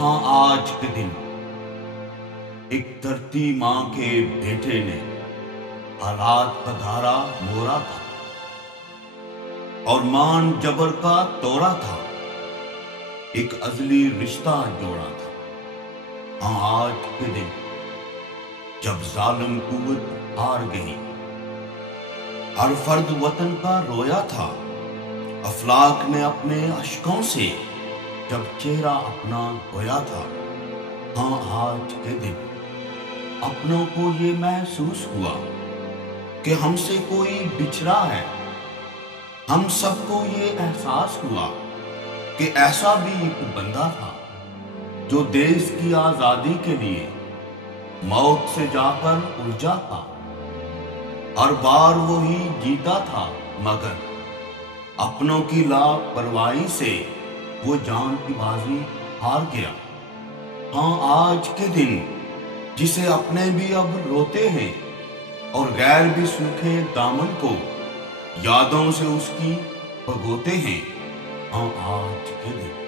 ہاں آج کے دن ایک دھرتی ماں کے بیٹے نے حالات کا دھارا مورا تھا اور مان جبر کا توڑا تھا، ایک ازلی رشتہ جوڑا تھا۔ ہاں آج کے دن جب ظالم قوت ہار گئی، ہر فرد وطن کا رویا تھا، افلاک نے اپنے اشکوں سے جب چہرہ اپنا دھویا تھا۔ ہاں آج کے دن اپنوں کو یہ محسوس ہوا کہ ہم سے کوئی بچھڑا ہے، ہم سب کو یہ احساس ہوا کہ ایسا بھی ایک بندہ تھا جو دیش کی آزادی کے لیے موت سے جا کر الجھا تھا۔ ہر بار وہی جیتا تھا، مگر اپنوں کی لاپرواہی سے وہ جان کی بازی ہار گیا۔ ہاں آج کے دن جسے اپنے بھی اب روتے ہیں اور غیر بھی سوکھے دامن کو یادوں سے اس کی بھگوتے ہیں۔ ہاں آج کے دن